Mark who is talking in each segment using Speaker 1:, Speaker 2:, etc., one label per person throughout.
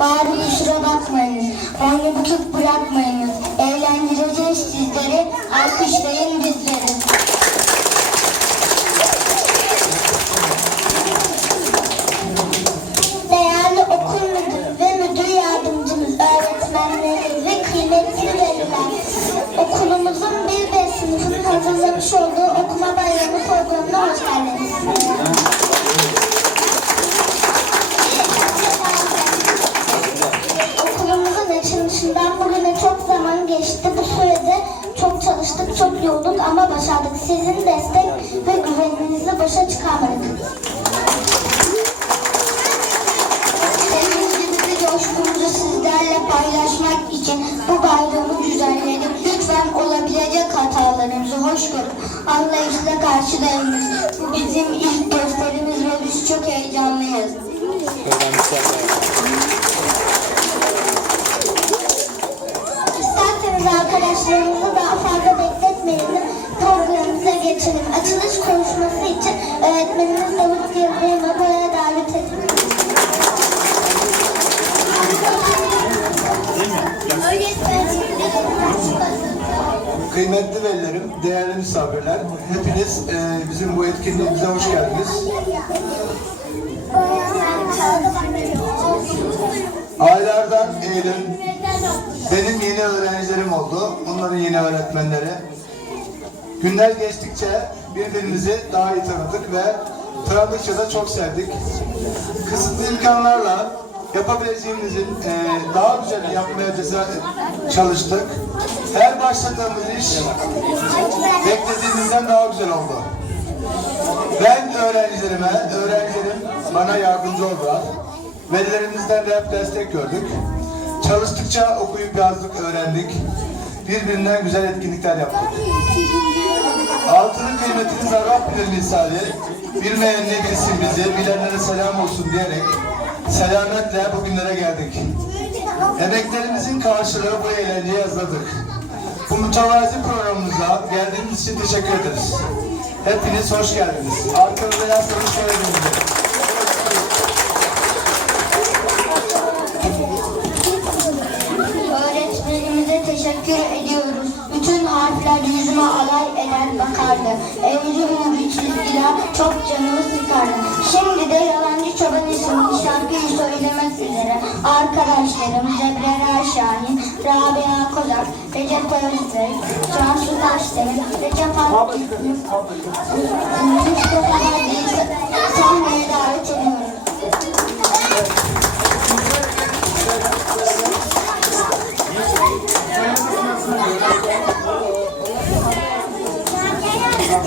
Speaker 1: Bari kusura bakmayınız. Bana butup bırakmayınız. Eğlendireceğiz sizleri. Alkışlayın bizleri. Değerli okul müdürü ve müdür yardımcımız, öğretmenleri ve kıymetli veliler. Okulumuzun bir B sınıfının hazırlamış olduğu okuma bayramı programına hoş geldiniz. İçin bu bayramı düzenledik. Lütfen olabilecek hatalarımızı hoş görüp anlayışla karşılayınız. Bu bizim ilk gösterimiz ve biz çok heyecanlıyız. İsterseniz arkadaşlarımızı daha fazla bekletmeyelim. Programımıza geçelim. Açılış
Speaker 2: Kıymetli velilerim, değerli misafirler, hepiniz e, bizim bu etkinliğimize hoş geldiniz. Aylardan Eylül, benim yeni öğrencilerim oldu, onların yeni öğretmenleri. Günler geçtikçe birbirimizi daha iyi tanıdık ve tanıdıkça da çok sevdik. Kısıtlı imkanlarla yapabileceğimizin e, daha güzel yapmaya çalıştık. Her başladığımız iş beklediğimizden daha güzel oldu. Ben öğrencilerime, öğrencilerim bana yardımcı oldular. Velilerimizden de hep destek gördük. Çalıştıkça okuyup yazdık, öğrendik. Birbirinden güzel etkinlikler yaptık. Altının kıymetini zarrab bilir misali. Bilmeyen ne bilsin bizi, bilenlere selam olsun diyerek selametle bugünlere geldik. Emeklerimizin karşılığı bu eğlenceyi yazladık. Bu mütevazi programımıza geldiğiniz için teşekkür ederiz. Hepiniz hoş geldiniz. Arkanızda yazsanız söylediğiniz
Speaker 1: Öğretmenimize teşekkür ediyoruz. Bütün harfler yüzüme alay eder bakardı. Eğri uğru çizgiler çok canımı sıkardı. Şimdi de şarkıyı sizlere arkadaşlarım Zebrera Şahin, Rabia Kozak, Recep Öztürk, Cansu Taşdemir, Recep Akgül, Mustafa Adil, sahneye davet ediyorum.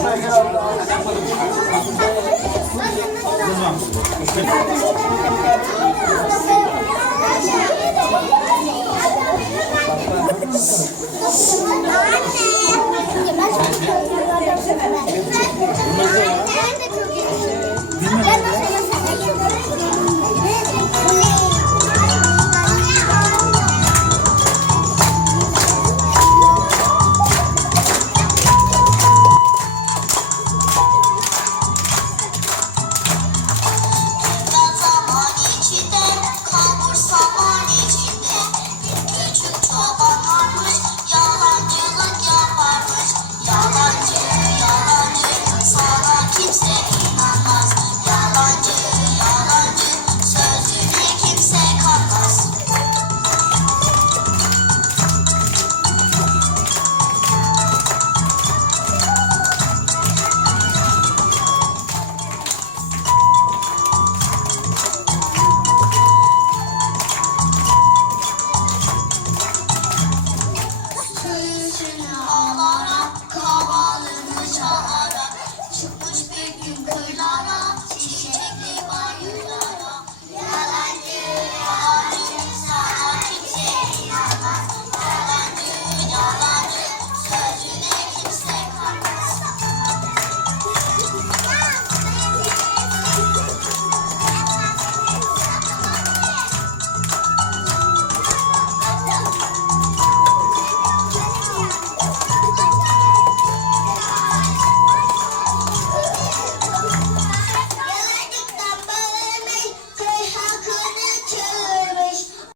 Speaker 1: Thank you. Tamam. Hoş geldin.